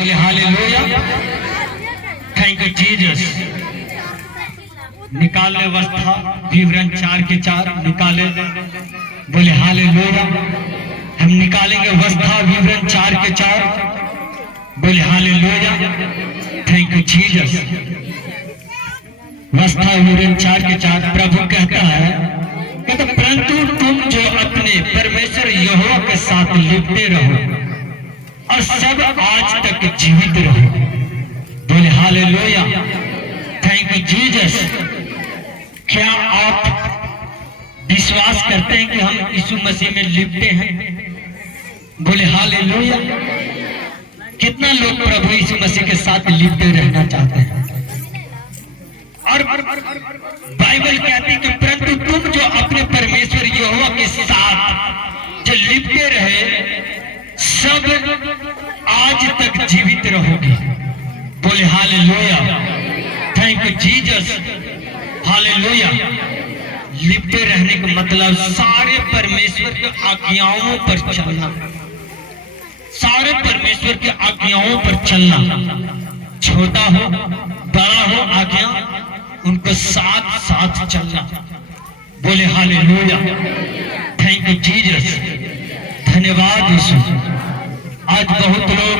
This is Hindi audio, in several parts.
बोले हालेलुया, थैंक यू जीसस। निकाले अवस्था विवरण 4 के 4 निकाले, बोले हालेलुया। हम निकालेंगे अवस्था विवरण 4 के 4, बोले हालेलुया, थैंक यू जीसस। अवस्था विवरण 4 के 4 प्रभु कहता है, कहता परंतु तुम जो अपने परमेश्वर यहोवा के साथ लिपटे रहो और सब आज तक जीवित रहो, बोले हालेलुया, थैंक यू जीसस। क्या आप विश्वास करते हैं कि हम यीशु मसीह में लिपटे हैं? बोले हालेलुया। कितना लोग प्रभु यीशु मसीह के साथ लिपटे रहना चाहते हैं? और बाइबल कहती है कि परंतु तुम जो अपने परमेश्वर यहोवा के साथ जो लिपटे रहे सब आज तक जीवित रहोगे, बोले hallelujah, thank you Jesus, hallelujah. लिपटे रहने का मतलब सारे परमेश्वर की आज्ञाओं पर चलना, सारे परमेश्वर की आज्ञाओं पर चलना, छोटा हो बड़ा हो आज्ञा, उनको साथ साथ चलना, बोले हालेलुया, थैंक यू जीसस, धन्यवाद यीशु। आज बहुत लोग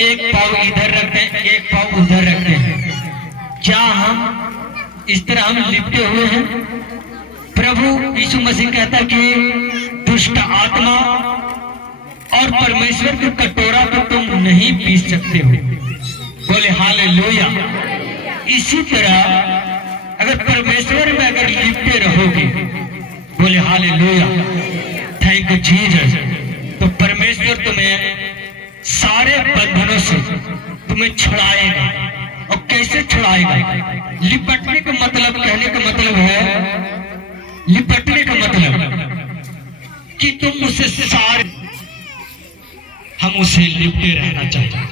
एक पाँव इधर रखते हैं, एक पाँव उधर रखते हैं। क्या हम इस तरह हम लिपटे हुए हैं? प्रभु यीशु मसीह कहता है कि दुष्ट आत्मा और परमेश्वर के कटोरा को तुम नहीं पी सकते हो, बोले हालेलुया। इसी तरह अगर परमेश्वर में अगर लिपटे रहोगे, बोले हालेलुया, थैंक यू जीसस, तो परमेश्वर तुम्हें सारे बंधनों से तुम्हें छुड़ाएगा। और कैसे छुड़ाएगा? लिपटने का मतलब, कहने का मतलब है, लिपटने का मतलब कि तुम उसे सारे, हम उसे लिपटे रहना चाहते हैं,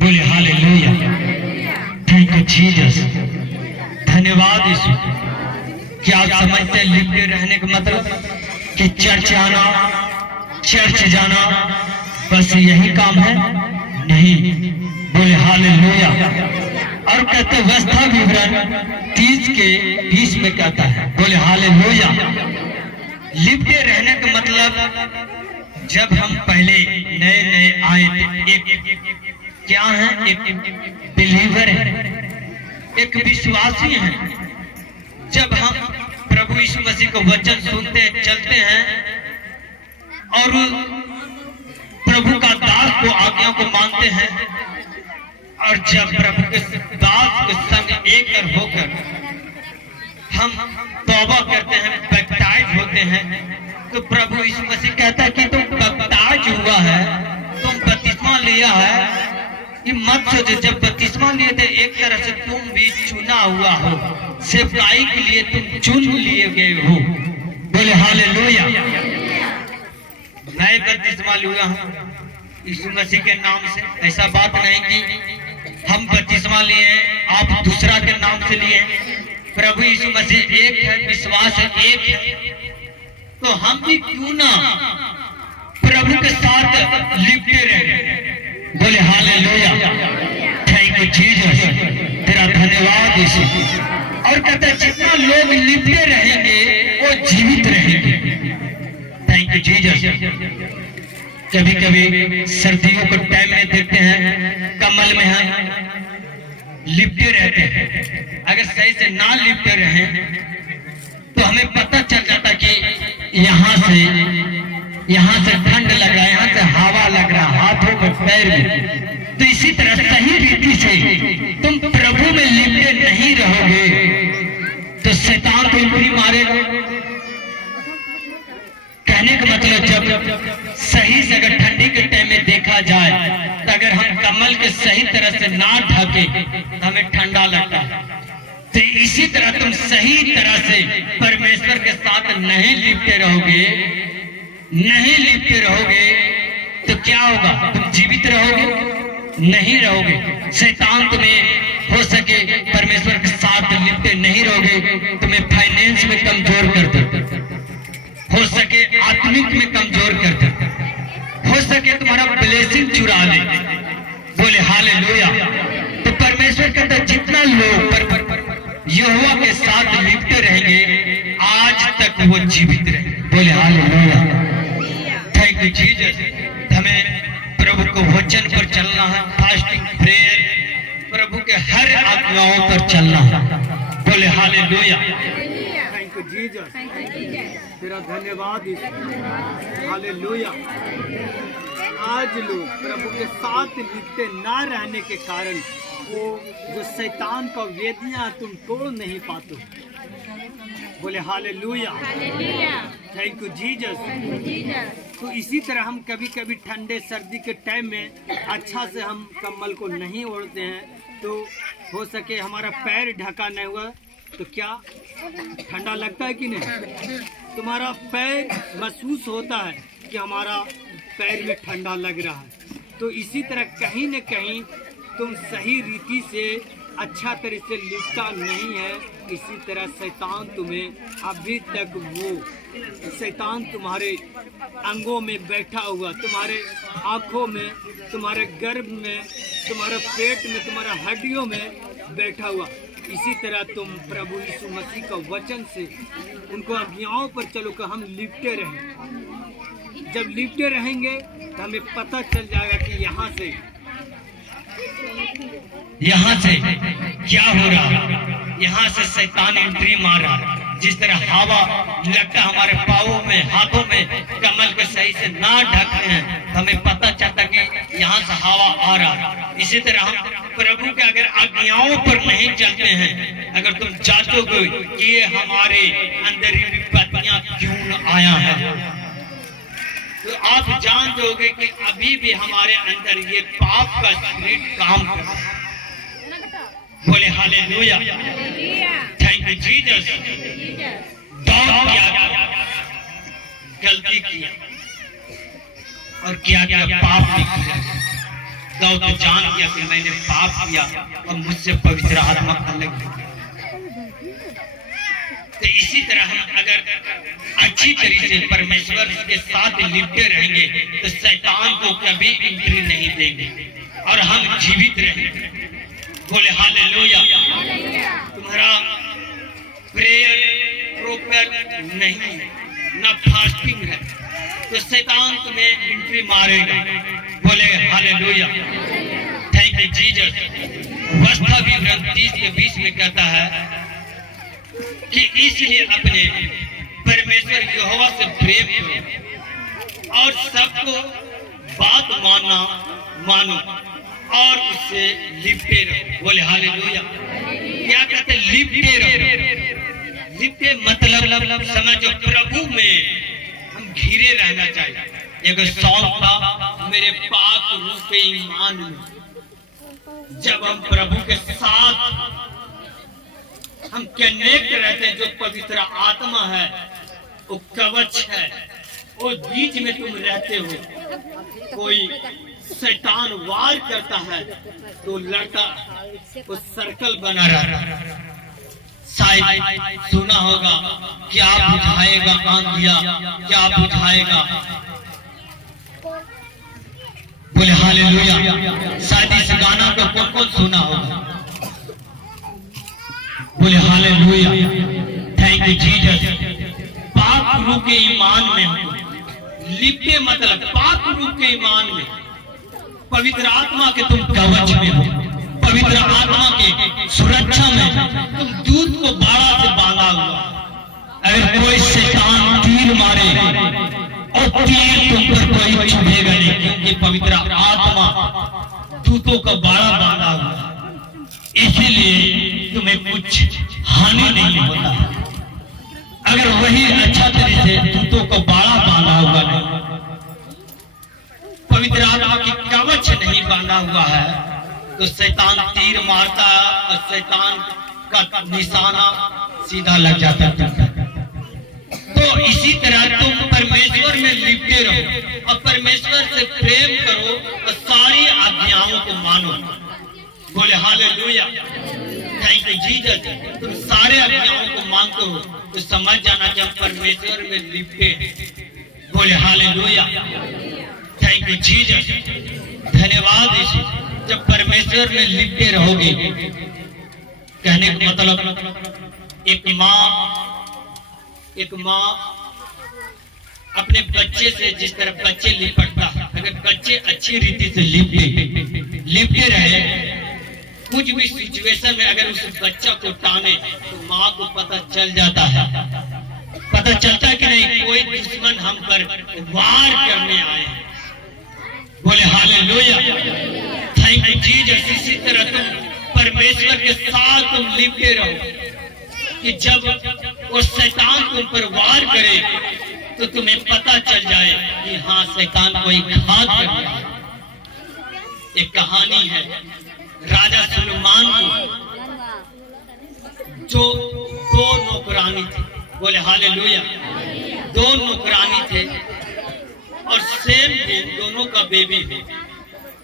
बोले हालेलुया, थैंक यू जीसस, धन्यवाद यीशु। क्या आप समझते हैं लिपटे रहने का मतलब कि चर्च आना, चर्च जाना बस यही काम है? नहीं, बोले हालेलुया। और कहते अवस्था विवरण 30 के 20 में कहता है, बोले हालेलुया। लिपटे रहने का मतलब जब हम पहले नए नए आए थे, एक क्या है, एक बिलीवर है, एक विश्वासी है। जब हम प्रभु यीशु मसीह को वचन सुनते चलते हैं और प्रभु का दास को आज्ञा को मानते हैं, और जब प्रभु के दास के संग एक होकर हम तौबा करते हैं, बैप्टाइज होते हैं, तो प्रभु यीशु मसीह कहता है कि तुम बैप्टाइज हुआ है, तुम बपतिस्मा लिया है, ये मत सोचो। जब बपतिस्मा लिए थे एक तरह से तुम भी चुना हुआ हो, सेवकाई के लिए तुम चुन लिए गए हो, बोले हालेलुया। मैं बपतिस्मा लिया हूँ यीशु मसीह के नाम से। ऐसा बात नहीं कि हम बपतिस्मा लिए हैं, आप दूसरा के नाम से लिए हैं। प्रभु यीशु मसीह एक है, विश्वास है एक है, तो हम भी क्यों ना प्रभु के साथ लिपटे रहे, बोले हालेलुया, थैंक यू जीसस, तेरा धन्यवाद यीशु। और कहते हैं जितना लोग लिपटे रहेंगे वो जीवित रहेंगे, थैंक यू जीसस। कभी कभी सर्दियों को टाइम में देखते हैं, कमल में हम लिपटे रहते हैं। अगर सही से ना लिपटे रहे तो हमें पता चल जाता कि यहाँ से ठंड लग रहा है, यहाँ से हवा लग रहा है हाथों में पैर में। तो इसी तरह सही रीति से तुम प्रभु में लिपटे नहीं रहोगे तो शैतान तो उंगली मारेगा। कहने का मतलब जब सही से अगर ठंडी के टाइम में देखा जाए तो अगर हम कमल के सही तरह से ना ढके तो हमें ठंडा लगता है। तो इसी तरह तुम सही तरह से परमेश्वर के साथ नहीं लिपटे रहोगे, नहीं लिपटे रहोगे तो क्या होगा? तुम जीवित रहोगे? नहीं रहोगे। शैतान तुम्हें हो सके परमेश्वर के साथ लिपटे नहीं रहोगे, तुम्हें फाइनेंस में कमजोर कर दे, हो सके आत्मिक में कमजोर कर दे, हो सके तुम्हारा ब्लेसिंग चुरा ले, बोले हालेलुया। तो परमेश्वर कहता है जितना लोग यहोवा के साथ लिपटे रहेंगे आज तक वो जीवित रहे। बोले हालेलुया। Thank you Jesus. हमें प्रभु को वचन पर चलना है, फास्टिंग प्रेयर, प्रभु के हर आज्ञाओं पर चलना है। बोले हालेलुया। थैंक यू जीसस, तेरा धन्यवाद। हालेलुया। आज लोग प्रभु के साथ लिपटे ना रहने के कारण वो जो शैतान का वेदियां तुम तोड़ नहीं पाते। बोले हालेलुया। Thank you Jesus. तो इसी तरह हम कभी कभी ठंडे सर्दी के टाइम में अच्छा से हम कम्बल को नहीं ओढ़ते हैं, तो हो सके हमारा पैर ढका नहीं हुआ तो क्या ठंडा लगता है कि नहीं? तुम्हारा पैर महसूस होता है कि हमारा पैर में ठंडा लग रहा है। तो इसी तरह कहीं न कहीं तुम सही रीति से अच्छा तरह से लिपटा नहीं है। इसी तरह शैतान तुम्हें अभी तक वो शैतान तुम्हारे अंगों में बैठा हुआ, तुम्हारे आँखों में, तुम्हारे गर्भ में, तुम्हारे पेट में, तुम्हारे हड्डियों में बैठा हुआ। इसी तरह तुम प्रभु यीशु मसीह का वचन से उनको आज्ञाओं पर चलो कि हम लिपटे रहें। जब लिपटे रहेंगे तो हमें पता चल जाएगा कि यहाँ से क्या हो रहा है। यहाँ से शैतान एंट्री मार रहा है। जिस तरह हवा लगता हमारे पाँवों में, हाथों में, कमल को सही से ना ढकते हैं तो हमें पता चलता कि यहाँ से हवा आ रहा है। इसी तरह हम प्रभु के अगर आज्ञाओं पर नहीं चलते हैं, अगर तुम जांचोगे कि ये हमारे अंदर विपत्तियां क्यों आया है, तो आप जान दोगे कि अभी भी हमारे अंदर ये पाप का स्पिरिट काम कर रहा है। बोले हालेलुया। Thank you Jesus. दाऊद क्या गलती किया और क्या क्या पाप भी किया। दाऊद ने जान लिया कि मैंने पाप किया और मुझसे पवित्र आत्मा अलग हो गया। तो इसी तरह हम अगर अच्छी तरीके से परमेश्वर के साथ लिपटे रहेंगे तो शैतान को कभी एंट्री नहीं देंगे और हम जीवित रहेंगे। बोले हालेलुया। तुम्हारा प्रेयर प्रॉपर नहीं है, ना फास्टिंग है, तो शैतान तुम्हें एंट्री मारेगा। बोले हालेलुया। Thank you Jesus. वस्ता विवरण 30 के 20 में कहता है कि इसलिए अपने परमेश्वर यहोवा से प्रेम करो और सबको बात मानो और उससे लिपटे रहो। बोले हालेलुया। क्या कहते हैं? लिपटे रहो। लिपटे मतलब समझो प्रभु में हम घिरे रहना चाहिए। एक सॉन्ग था, मेरे पाक रूह पे ईमान में। जब हम प्रभु के साथ हम कनेक्ट रहते हैं, जो पवित्र आत्मा है वो कवच है, वो बीच में तुम रहते हो। कोई शैतान वार करता है तो लड़का वो सर्कल बना रहता है। शायद सुना होगा, क्या बुझाएगा आंधिया, क्या बुझाएगा। बोले हालेलुया। शायद इस गाना को कौन कौन सुना होगा। बोले हालेलुया। Thank you Jesus. पाक रूह के ईमान में हो। लिपटे मतलब पाक रूह के ईमान में, पवित्र आत्मा के तुम कवच में हो, पवित्र आत्मा के सुरक्षा में तुम दूत को बाड़ा से बांधा हुआ। अगर कोई शैतान तीर मारे और तीर तुम पर कोई छुएगा नहीं, क्योंकि पवित्र आत्मा दूतों का बाड़ा बांधा हुआ। इसीलिए तुम्हें कुछ हानि नहीं होता। अगर वही अच्छा तरीके से दूतों को बाड़ा बांधा हुआ नहीं, पवित्र आत्मा की कवच नहीं बांधा हुआ है, तो शैतान तीर मारता और शैतान का निशाना सीधा लग जाता है। तो इसी तरह तुम परमेश्वर में लिपटे रहो और परमेश्वर से प्रेम करो और सारी आज्ञाओं को मानो। बोले हालेलुया। Thank you Jesus. तुम सारे आज्ञाओं को मानते हो तो समझ जाना कि हम परमेश्वर में लिपटे। बोले हालेलुया। Thank you Jesus. धन्यवाद यीशु। जब परमेश्वर में लिपटे रहोगे, कहने का मतलब एक माँ अपने बच्चे से जिस तरह बच्चे लिपटता है, अगर बच्चे अच्छी रीति से लिपटे रहे, कुछ भी सिचुएशन में अगर उस बच्चा को टाने तो माँ को पता चल जाता है, पता चलता है कि नहीं कोई दुश्मन हम पर वार करने आए। बोले हालेलुया, थैंक यू जीसस। इसी तरह तुम परमेश्वर के साथ तुम लिपटे रहो कि जब वो शैतान तुम पर वार करे तो तुम्हें पता चल जाए कि हाँ शैतान कोई घात कर रहा है। एक कहानी है राजा सुलेमान को जो दो नौकरानी थी। बोले हालेलुया, दो नौकरानी थे और सेम दिन दोनों का बेबी हुआ।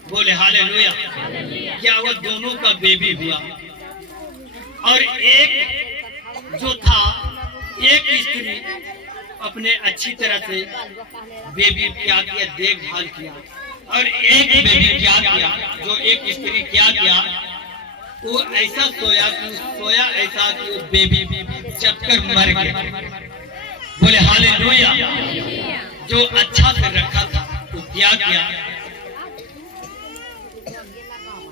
बोले हालेलुया, क्या वो दोनों का बेबी हुआ। और एक जो था, एक स्त्री अपने अच्छी तरह से बेबी क्या किया, देखभाल किया, और एक बेबी क्या किया, जो एक स्त्री क्या किया, वो ऐसा सोया ऐसा कि वो बेबी चक्कर मर गया। बोले हालेलुया, जो अच्छा से रखा था वो क्या किया,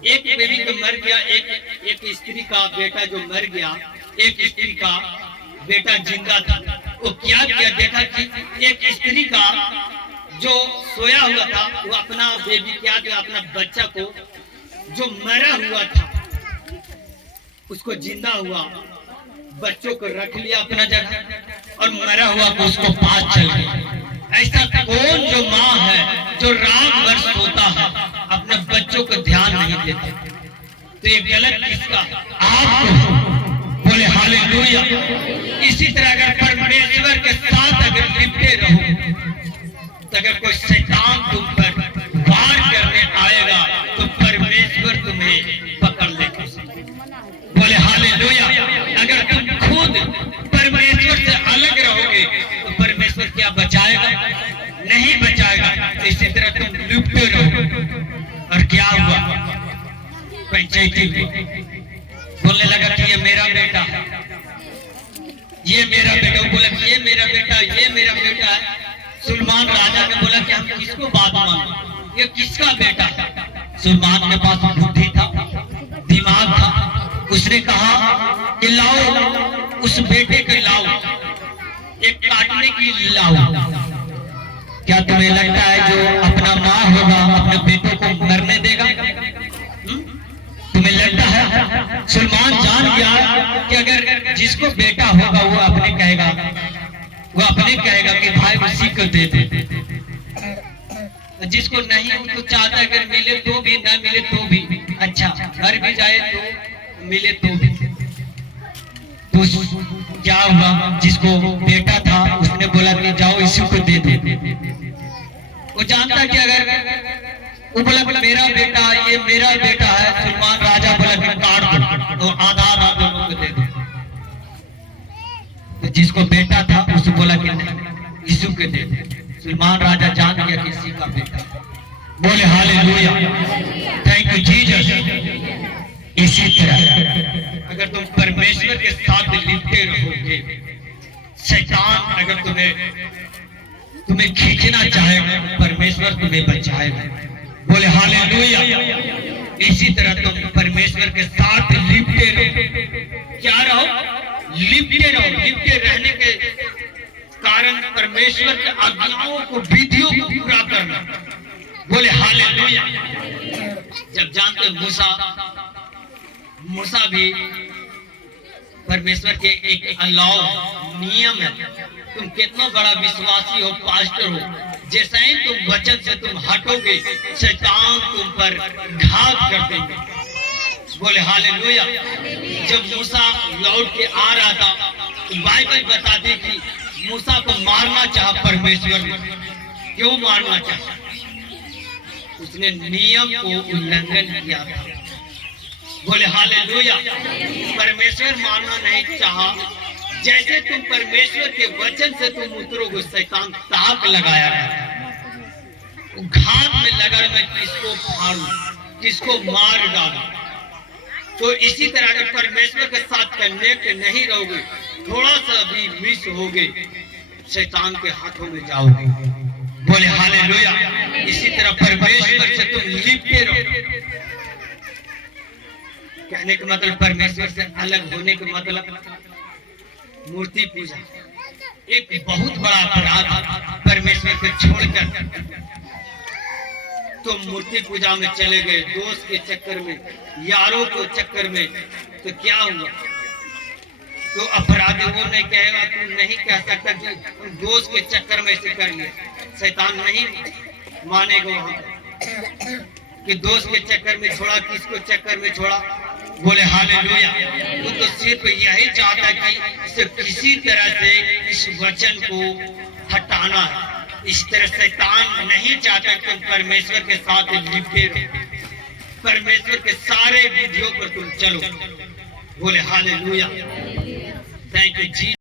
एक बेबी तो मर गया, एक स्त्री का बेटा जो मर गया, एक स्त्री का बेटा जिंदा था। वो क्या किया, देखा कि एक स्त्री का जो सोया हुआ था वो अपना बेबी क्या किया, अपना बच्चा को जो मरा हुआ था उसको जिंदा हुआ बच्चों को रख लिया अपना जगह, और मरा हुआ को उसको पास चल गया। ऐसा कौन जो माँ है जो रात भर सोता है अपने बच्चों को ध्यान नहीं देता, तो ये गलत किसका, आपको। बोले हालेलुया। इसी तरह अगर परमेश्वर के साथ अगर लिपटे रहो तो अगर कोई शैतान तुम पर वार करने आएगा तो परमेश्वर तुम्हें पकड़ लेगा। बोले हालेलुया। अगर तुम खुद परमेश्वर से अलग रहोगे तो परमेश्वर क्या बचाएगा, नहीं बचाएगा। तो इसी तरह तुम लिपटे रहो। और क्या हुआ, पंचायती बोलने लगा कि ये मेरा बेटा है, ये मेरा बेटा। वो बोला कि ये मेरा बेटा, ये मेरा बेटा है। सुलेमान राजा ने बोला कि हम किसको बात मानो, ये किसका बेटा है। सुलेमान के पास बुद्धि था, दिमाग था। उसने कहा कि लाओ उस बेटे को लाओ, एक काटने की लाओ। क्या तुम्हें लगता है जो अपना माँ होगा अपने बेटों को मरने देगा? तुम्हें लगता है? सुलेमान जान गया कि अगर जिसको बेटा होगा वो अपने कहेगा कि भाई उसी को दे दे। जिसको नहीं तो चाहता अगर मिले तो भी, ना मिले तो भी अच्छा, घर भी जाए तो मिले तो भी। तो क्या हुआ, जिसको बेटा था उसने बोला कि जाओ इसी को दे दे। वो जानता कि अगर वो बोला मेरा बेटा, ये मेरा बेटा है। सुलेमान राजा बोला कि काट दो, तो आधा आधा दोनों को दे दो। तो जिसको बेटा था उसने बोला कि नहीं यीशु को दे दो। सुलेमान राजा जान गया कि इसी का बेटा। बोले हालेलुया, थैंक यू जीसस। इसी तरह अगर तुम परमेश्वर के साथ लिपटे रहोगे, शैतान अगर तुम्हें खींचना चाहेगा, परमेश्वर तुम्हें बचाएगा। बोले हालेलुया। इसी तरह तुम परमेश्वर के साथ लिपटे रहो। क्या रहो, लिपटे रहो। लिपटे रहने के कारण परमेश्वर के आज्ञाओं को, विधियों को पूरा करना। बोले हालेलुया। जब जानते मूसा भी परमेश्वर के एक अलाव नियम है। तुम कितना बड़ा विश्वासी हो, पास्टर हो, जैसे ही तुम वचन से तुम हटोगे शैतान तुम पर घात कर देंगे। बोले हालेलुया। जब मूसा लौट के आ रहा था तो बाइबल बताती कि मूसा को मारना चाहा परमेश्वर ने। क्यों मारना चाहा? उसने नियम को उल्लंघन किया था। बोले हालेलुया। परमेश्वर मारना नहीं चाहा। जैसे तुम परमेश्वर के वचन से तुम उतरोगे, शैतान ताक लगाया रहता, घात में लगा मैं किसको फाड़ू, किसको मार डालो। तो इसी तरह अगर परमेश्वर के साथ कनेक्ट नहीं रहोगे, थोड़ा सा भी मिस होगे, शैतान के हाथों में जाओगे। बोले हालेलुया। इसी तरह परमेश्वर से तुम लिपटे रहो। कहने का मतलब परमेश्वर से अलग होने का मतलब मूर्ति पूजा एक बहुत बड़ा अपराध है। परमेश्वर को छोड़कर तो मूर्ति पूजा में चले गए, दोस्त के चक्कर में, यारों के चक्कर में, तो क्या हुआ? तो अपराधी वो नहीं कहेगा, तू नहीं कह सकता कि दोस्त के चक्कर में से कर लिया। शैतान नहीं मानेगा वहां कि दोस्त के चक्कर में छोड़ा, किसको चक्कर में छोड़ा। बोले हालेलुया। वो तो सिर्फ यही चाहता है कि सिर्फ किसी तरह से इस वचन को हटाना है। इस तरह शैतान नहीं चाहता कि तुम परमेश्वर के साथ लिपटे रहो, परमेश्वर के सारे विधियों पर तुम चलो। बोले हालेलुया। Thank you ji.